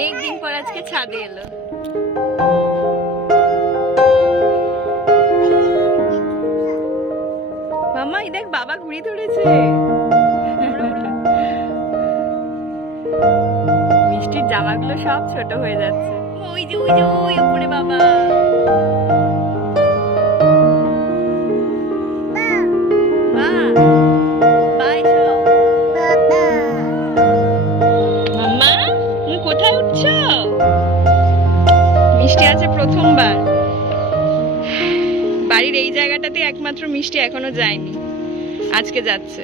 অনেক দিন পর আজকে ছাদে এলো। মামা, এই দেখ, বাবা ঘুড়ি ধরেছে। মিষ্টির জামাগুলো সব ছোট হয়ে যাচ্ছে। ওই যে ওই যে, ওই উপরে বাবা। এখনও যায়নি। আজকে যাচ্ছে।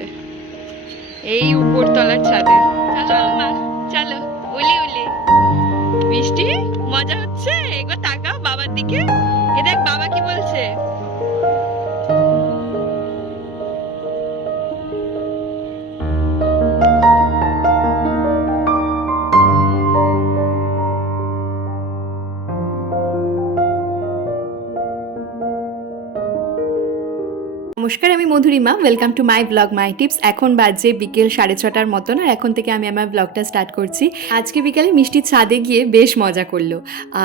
এই উপরতলার ছাদে। Madhurima welcome to my blog my tips এখন বাজে বিকেল সাড়ে ছটার মতন, আর এখন থেকে আমি আমার ব্লগটা স্টার্ট করছি। আজকে বিকেলে মিষ্টির ছাদে গিয়ে বেশ মজা করল।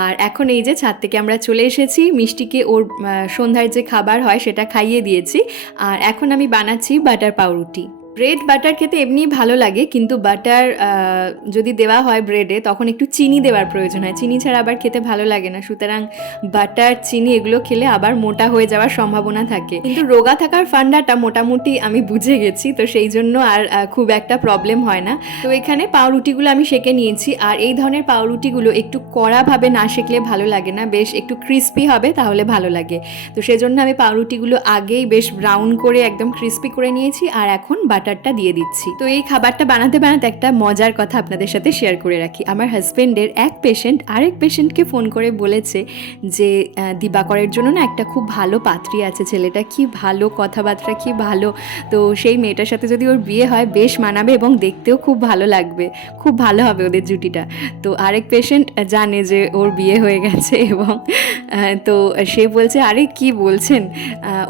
আর এখন এই যে ছাদ থেকে আমরা চলে এসেছি, মিষ্টিকে ওর সন্ধ্যার যে খাবার হয় সেটা খাইয়ে দিয়েছি। আর এখন আমি বানাচ্ছি বাটার পাউরুটি। ব্রেড বাটার খেতে এমনিই ভালো লাগে, কিন্তু বাটার যদি দেওয়া হয় ব্রেডে তখন একটু চিনি দেওয়ার প্রয়োজন হয়। চিনি ছাড়া আবার খেতে ভালো লাগে না। সুতরাং বাটার চিনি এগুলো খেলে আবার মোটা হয়ে যাওয়ার সম্ভাবনা থাকে। কিন্তু রোগা থাকার ফান্ডাটা মোটামুটি আমি বুঝে গেছি, তো সেই জন্য আর খুব একটা প্রবলেম হয় না। তো এখানে পাউরুটিগুলো আমি সেঁকে নিয়েছি, আর এই ধরনের পাউরুটিগুলো একটু কড়াভাবে না সেকলে ভালো লাগে না। বেশ একটু ক্রিস্পি হবে, তাহলে ভালো লাগে। তো সেজন্য আমি পাউরুটিগুলো আগেই বেশ ব্রাউন করে একদম ক্রিস্পি করে নিয়েছি, আর এখন বাটারটা দিয়ে দিচ্ছি। তো এই খাবারটা বানাতে বানাতে একটা মজার কথা আপনাদের সাথে শেয়ার করে রাখি। আমার হাজবেন্ডের এক পেশেন্ট আরেক পেশেন্টকে ফোন করে বলেছে যে দিবাকরের জন্য না একটা খুব ভালো পাত্রী আছে ছেলেটা। কি ভালো কথাবার্তা, কি ভালো। তো সেই মেয়েটার সাথে যদি ওর বিয়ে হয়, বেশ মানাবে এবং দেখতেও খুব ভালো লাগবে। খুব ভালো হবে ওদের জুটিটা। তো আরেক পেশেন্ট জানে যে ওর বিয়ে হয়ে গেছে এবং তো সে বলছে, আরে, কি বলছেন?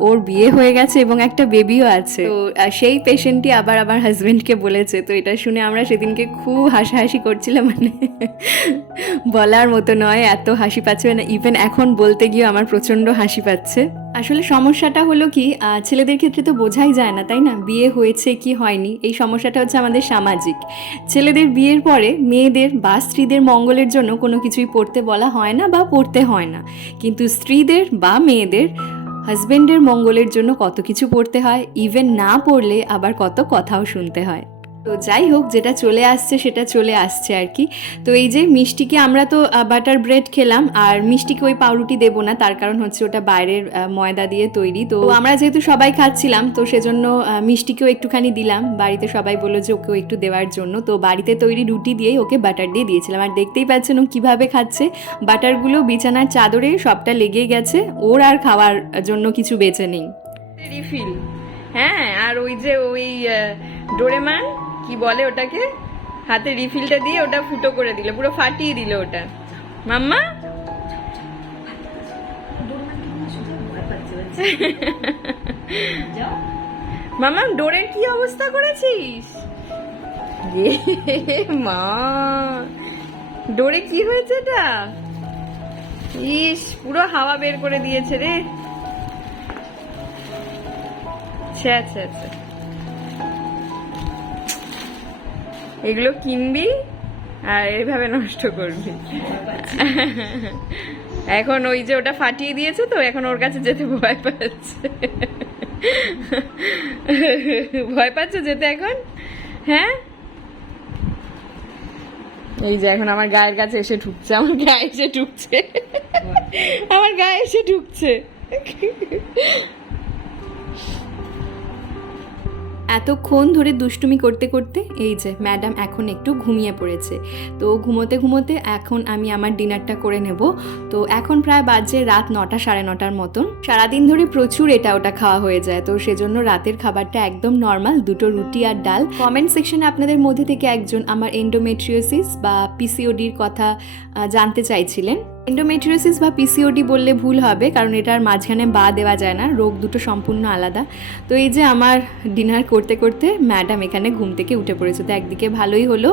ওর বিয়ে হয়ে গেছে এবং একটা বেবিও আছে। তো সেই সেই পেশেন্টই আবার আমার হাজবেন্ডকে বলেছে, তো এটা শুনে আমরা সেদিনকে খুব হাসাহাসি করছিলাম মানে বলার মতো নয়, এত হাসি পাচ্ছে না ইভেন এখন বলতে গিয়ে আমার প্রচণ্ড হাসি পাচ্ছে। আসলে সমস্যাটা হলো কি ছেলেদের ক্ষেত্রে তো বোঝাই যায় না, তাই না? বিয়ে হয়েছে কি হয়নি, এই সমস্যাটা হচ্ছে আমাদের সামাজিক। ছেলেদের বিয়ের পরে মেয়েদের বা স্ত্রীদের মঙ্গলের জন্য কোনো কিছুই পড়তে বলা হয় না বা পড়তে হয় না। কিন্তু স্ত্রীদের বা মেয়েদের হাজবেন্ডের মঙ্গলের জন্য কত কিছু পড়তে হয় ইভেন না পড়লে আবার কত কথাও শুনতে হয়। তো যাই হোক, যেটা চলে আসছে সেটা চলে আসছে আর কি। তো এই যে মিষ্টিকে আমরা তো বাটার ব্রেড খেলাম, আর মিষ্টিকে ওই পাউরুটি দেবো না, তার কারণ হচ্ছে ওটা বাইরের ময়দা দিয়ে তৈরি। তো আমরা যেহেতু সবাই খাচ্ছিলাম, তো সেজন্য মিষ্টিকেও একটুখানি দিলাম। বাড়িতে সবাই বলল যে ওকেও একটু দেওয়ার জন্য। তো বাড়িতে তৈরি রুটি দিয়েই ওকে বাটার দিয়ে দিয়েছিলাম। আর দেখতেই পাচ্ছেন ও কীভাবে খাচ্ছে। বাটারগুলো বিছানার চাদরে সবটা লেগে গেছে। ওর আর খাওয়ার জন্য কিছু বেঁচে নেই। রিফিল হ্যাঁ আর ওই যে ওই ডোরেমান কি বলে ওটাকে? হাতে রিফিলটা দিয়ে ওটা ফুটো করে দিল, পুরো ফাটিয়ে দিল ওটা। মাম্মা? মামা ডোরের কি অবস্থা করেছিস? মা, ডোরে কি হয়েছে এটা? ইস, পুরো হাওয়া বের করে দিয়েছে রে। আচ্ছা আচ্ছা আচ্ছা এগুলো কিনবি আর এইভাবে নষ্ট করবি। এখন ওই যে ওটা ফাটিয়ে দিয়েছে তো, এখন ওর কাছে যেতে ভয় পাচ্ছে। ভয় পাচ্ছ যেতে এখন? হ্যাঁ? এই যে এখন আমার গায়ের কাছে এসে ঢুকছে, আমার গায়ে এসে ঢুকছে। আমার গায়ে এসে ঢুকছে। এতক্ষণ ধরে দুষ্টুমি করতে করতে, এই যে ম্যাডাম এখন একটু ঘুমিয়ে পড়েছে। তো ঘুমোতে ঘুমোতে এখন আমি আমার ডিনারটা করে নেব। তো এখন প্রায় বাজে রাত নটা সাড়ে নটার মতন। সারাদিন ধরে প্রচুর এটা ওটা খাওয়া হয়ে যায়। তো সেজন্য রাতের খাবারটা একদম নর্মাল, দুটো রুটি আর ডাল। কমেন্ট সেকশনে আপনাদের মধ্যে থেকে একজন আমার এন্ডোমেট্রিওসিস বা পিসিওডির কথা জানতে চাইছিলেন। এন্ডোমেট্রিওসিস বা পিসিওডি বললে ভুল হবে, কারণ এটার মাঝখানে বা দেওয়া যায় না, রোগ দুটো সম্পূর্ণ আলাদা। তো এই যে আমার ডিনার করতে করতে ম্যাডাম এখানে ঘুম থেকে উঠে পড়েছে, তো একদিকে ভালোই হলো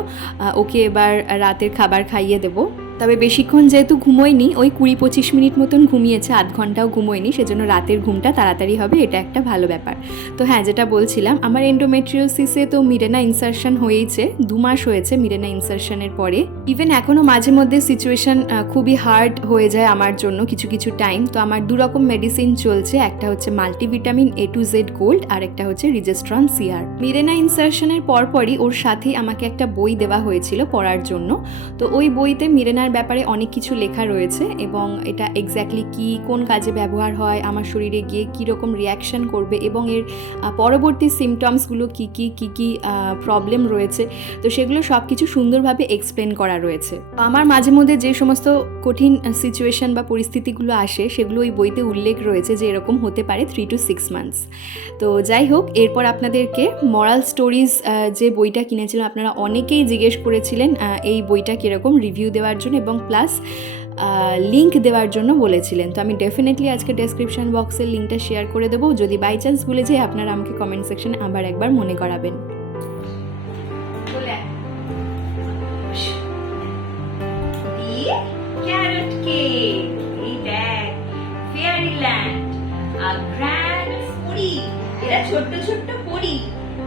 ওকে এবার রাতের খাবার খাইয়ে দেবো। তবে বেশিক্ষণ যেহেতু ঘুমোয়নি, ওই কুড়ি পঁচিশ মিনিট মতন ঘুমিয়েছে, আধ ঘন্টাও ঘুমোয়নি, সেজন্য রাতের ঘুমটা তাড়াতাড়ি হবে, এটা একটা ভালো ব্যাপার। তো হ্যাঁ যেটা বলছিলাম, আমার এন্ডোমেট্রিওসিসে তো মিরেনা ইনসারশন হয়েইছে, দু মাস হয়েছে মিরেনা ইনসারশনের পরে। ইভেন এখনও মাঝে মধ্যে সিচুয়েশন খুবই হার্ড হয়ে যায় আমার জন্য কিছু কিছু টাইম তো আমার দু রকম মেডিসিন চলছে, একটা হচ্ছে multivitamin A to Z gold আর একটা হচ্ছে রিজেস্ট্রন সিআর মিরেনা ইনসারশনের পরপরই ওর সাথেই আমাকে একটা বই দেওয়া হয়েছিল পড়ার জন্য। তো ওই বইতে মিরেনার ব্যাপারে অনেক কিছু লেখা রয়েছে এবং এটা এক্স্যাক্টলি কি, কোন কাজে ব্যবহার হয়, আমার শরীরে গিয়ে কী রকম রিয়াকশন করবে এবং এর পরবর্তী সিমটমসগুলো কী কী কী কী প্রবলেম রয়েছে। তো সেগুলো সব কিছু সুন্দরভাবে এক্সপ্লেন করা রয়েছে। আমার মাঝে মধ্যে যে সমস্ত কঠিন সিচুয়েশন বা পরিস্থিতিগুলো আসে, সেগুলো ওই বইতে উল্লেখ রয়েছে যে এরকম হতে পারে থ্রি টু সিক্স মান্থস তো যাই হোক, এরপর আপনাদেরকে মরাল স্টোরিজ যে বইটা কিনেছিলাম, আপনারা অনেকেই জিজ্ঞেস করেছিলেন এই বইটা কীরকম রিভিউ দেওয়ার জন্য এবং প্লাস লিঙ্ক দেওয়ার জন্য বলেছিলেন। তো আমি ডেফিনেটলি আজকে ডেসক্রিপশন বক্সের লিঙ্কটা শেয়ার করে দেবো। যদি বাই চান্স ভুলে যাই, আপনারা আমাকে কমেন্ট সেকশনে আবার একবার মনে করাবেন। ছোট্ট ছোট্ট পরি।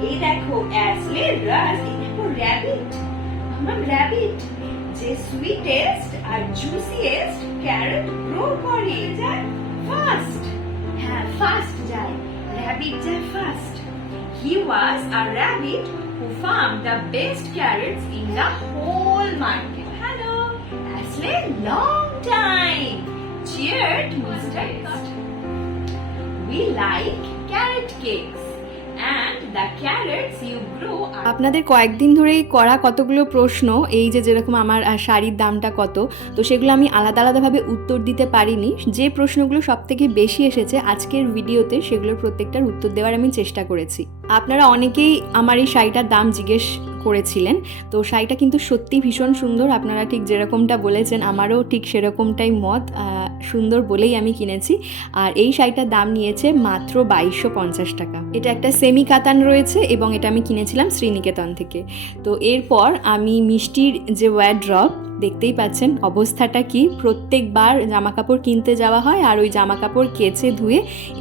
এই দেখো অ্যাসলে রাস এই দেখো rabbit rabbit যে সুইটেস্ট আর জুসিয়েস্ট ক্যারট গ্রো করে যায় ফার্স্ট হ্যাঁ ফার্স্ট যায় র্যাবিট যায় first He was a rabbit who farmed the best carrots in the whole market. Hello, Ashley, long time. Cheered, Mr. Cut. We like carrot cakes, আপনাদের কয়েকদিন ধরেই করা কতগুলো প্রশ্ন, এই যে যেরকম আমার শাড়ির দামটা কত, তো সেগুলো আমি আলাদা আলাদাভাবে উত্তর দিতে পারিনি। যে প্রশ্নগুলো সব থেকে বেশি এসেছে আজকের ভিডিওতে, সেগুলোর প্রত্যেকটার উত্তর দেওয়ার আমি চেষ্টা করেছি। আপনারা অনেকেই আমার এই শাড়িটার দাম জিজ্ঞেস করেছিলেন। তো শাড়িটা কিন্তু সত্যি ভীষণ সুন্দর। আপনারা ঠিক যেরকমটা বলেছেন, আমারও ঠিক সেরকমটাই মত। সুন্দর বলেই আমি কিনেছি। আর এই শাড়িটার দাম নিয়েছে মাত্র বাইশশো পঞ্চাশ টাকা। এটা একটা সেমি কাতান রয়েছে এবং এটা আমি কিনেছিলাম শ্রীনিকেতন থেকে। তো এরপর আমি মিষ্টির যে ওয়্যারড্রপ দেখতেই পাচ্ছেন অবস্থাটা কি। প্রত্যেকবার জামা কাপড় কিনতে যাওয়া হয় আর ওই জামা কাপড় কেচে ধুয়ে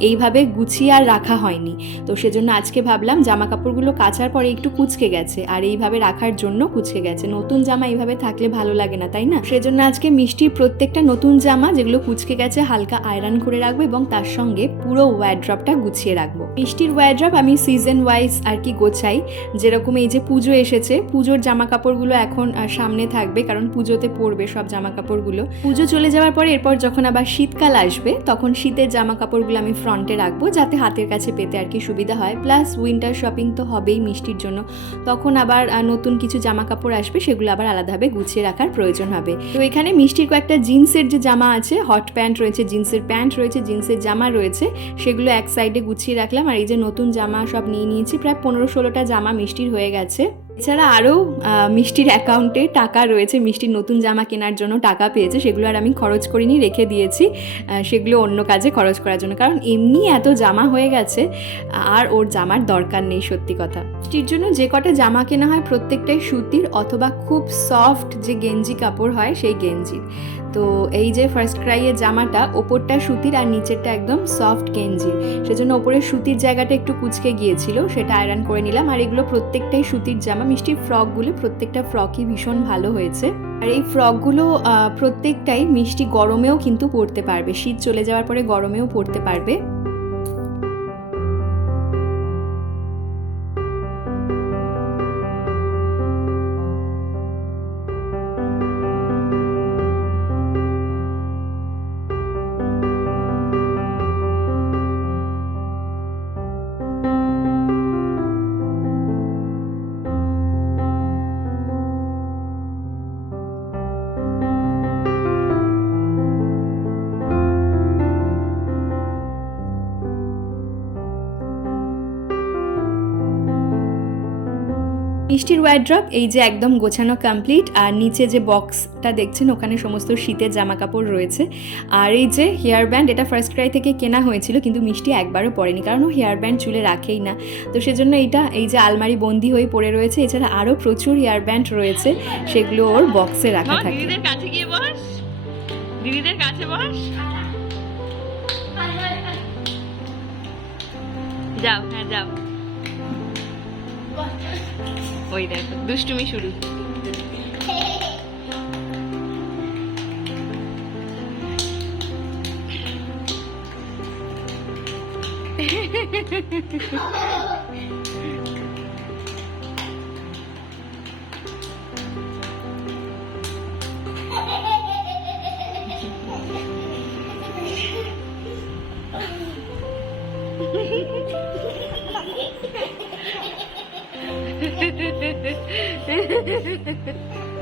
এইভাবে গুছিয়ে আর রাখা হয়নি। তো সেজন্য আজকে ভাবলাম জামা কাপড়গুলো কাচার পরে একটু কুচকে গেছে আর এইভাবে রাখার জন্য কুচকে গেছে। নতুন জামা এইভাবে থাকলে ভালো লাগে না, তাই না? সেজন্য আজকে মিষ্টির প্রত্যেকটা নতুন জামা যেগুলো কুচকে গেছে হালকা আয়রন করে রাখব এবং তার সঙ্গে পুরো ওয়্যারড্রপটা গুছিয়ে রাখব। মিষ্টির ওয়্যারড্রপ আমি সিজন ওয়াইজ আর কি গোছাই। যেরকম এই যে পুজো এসেছে, পুজোর জামা কাপড়গুলো এখন সামনে থাকবে কারণ পুজোতে পরবে সব জামা কাপড়গুলো পুজো চলে যাওয়ার পরে এরপর যখন আবার শীতকাল আসবে, তখন শীতের জামা কাপড়গুলো আমি ফ্রন্টে রাখব যাতে হাতের কাছে পেতে আর কি সুবিধা হয়। প্লাস উইন্টার শপিং তো হবেই মিষ্টির জন্য। তখন আবার নতুন কিছু জামা কাপড় আসবে, সেগুলো আবার আলাদাভাবে গুছিয়ে রাখার প্রয়োজন হবে। তো এখানে মিষ্টির কয়েকটা জিন্সের যে জামা আছে, হট প্যান্ট রয়েছে, জিন্সের প্যান্ট রয়েছে, জিন্সের জামা রয়েছে, সেগুলো এক সাইডে গুছিয়ে রাখলাম। আর এই যে নতুন জামা সব নিয়ে নিয়েছি, প্রায় পনেরো ষোলোটা জামা মিষ্টির হয়ে গেছে। এছাড়া আরও মিষ্টির অ্যাকাউন্টে টাকা রয়েছে, মিষ্টির নতুন জামা কেনার জন্য টাকা পেয়েছে, সেগুলো আর আমি খরচ করিনি, রেখে দিয়েছি। সেগুলো অন্য কাজে খরচ করার জন্য। কারণ এমনি এত জামা হয়ে গেছে, আর ওর জামার দরকার নেই, সত্যি কথা। মিষ্টির জন্য যে কটা জামা কেনা হয়, প্রত্যেকটাই সুতির অথবা খুব সফট যে গেঞ্জি কাপড় হয়, সেই গেঞ্জির। তো এই যে ফার্স্ট ক্রাইয়ের জামাটা, ওপরটা সুতির আর নিচেরটা একদম সফট গেঞ্জি। সেজন্য ওপরে সুতির জায়গাটা একটু কুচকে গিয়েছিল, সেটা আয়রন করে নিলাম। আর এগুলো প্রত্যেকটাই সুতির জামা। মিষ্টির ফ্রকগুলো প্রত্যেকটা ফ্রকই ভীষণ ভালো হয়েছে। আর এই ফ্রকগুলো প্রত্যেকটাই মিষ্টি গরমেও কিন্তু পরতে পারবে। শীত চলে যাওয়ার পরে গরমেও পরতে পারবে। ওয়ার্ড্রপ এই যে একদম গোছানো কমপ্লিট আর নিচে যে বক্সটা দেখছেন ওখানে সমস্ত শীতের জামা কাপড় রয়েছে। আর এই যে হেয়ার ব্যান্ড এটা ফার্স্ট ক্রাই থেকে কেনা হয়েছিল কিন্তু মিষ্টি একবারও পরেনি কারণ ও হেয়ার ব্যান্ড চুলে রাখেই না। তো সেজন্য এটা এই যে আলমারি বন্দি হয়ে পড়ে রয়েছে এছাড়া আরও প্রচুর হেয়ার ব্যান্ড রয়েছে সেগুলো ওর বক্সে রাখা থাকে। দিদিদের কাছে গিয়ে বস। দিদিদের কাছে বস। যাও হ্যাঁ যাও। ওই দেখো দুষ্টুমি শুরু তাহলে 嘿嘿嘿嘿